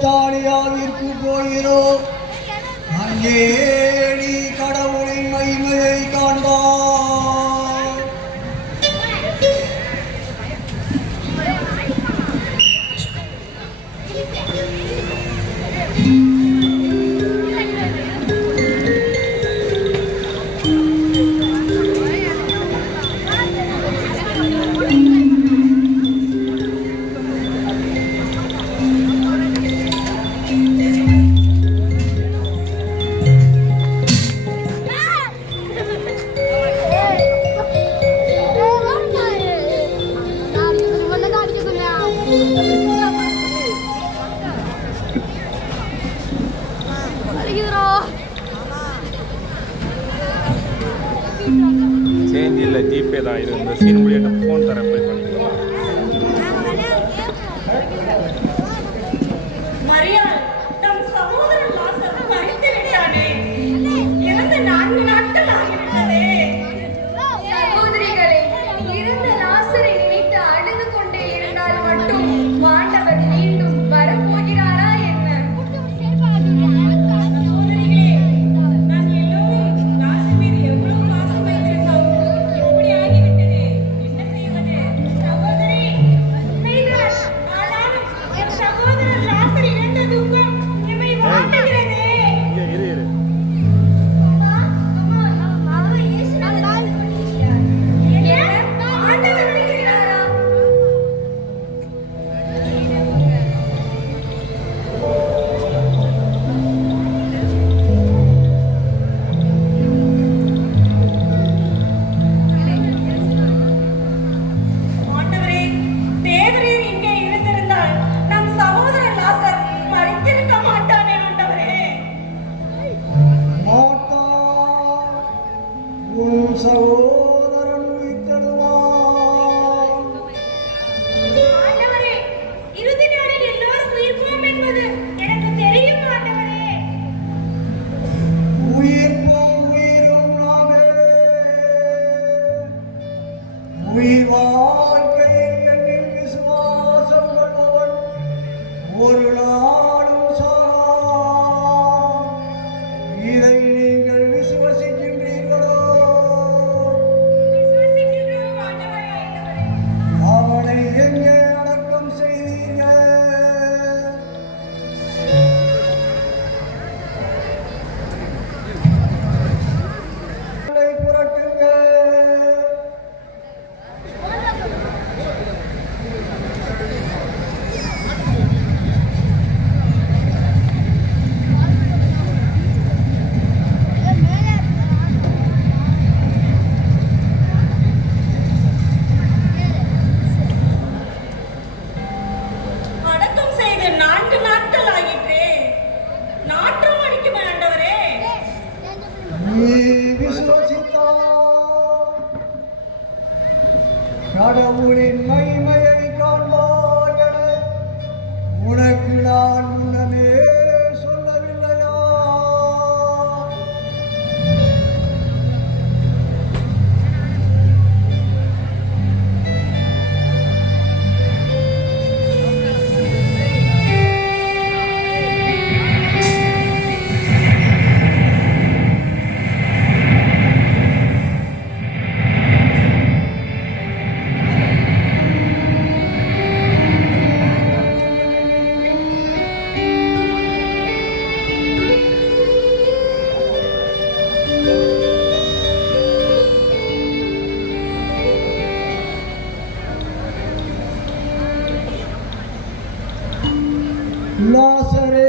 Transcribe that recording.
பெத்தானியாவிற்கு போகிறோம். அங்கே நீ கடவுளின் மகிமையை காண்பார். சேஞ்ச் இல்லை, ஜிபே தான். இது இந்த சீன் முடியாட்ட ஃபோன் தரேன், போய் பண்ணிக்கலாம். சகோதரன் உயிர்த்தெழுவார். ஆண்டவரே, இறுதி நாளில் எல்லோரும் உயிர்ப்போம் என்பது எனக்கு தெரியும் ஆண்டவரே. உயிர்ப்போம் உயிரும் நாமே. உயிர் வாழ்க்கையில் என்னில் விசுவாசம் கொள்பவன் ஒரு நாளும் சாகான். இதை நீங்கள் விசுவசிக்கின்றீர்களோ? அவனை எங்கே அடக்கம் செய்தீர்கள்? புரட்டுங்கள். கடவுளின் மகிமையை காண்பாய் என உனக்கு நான் முன்னமே சொல்லவில்லையா? லாசரே,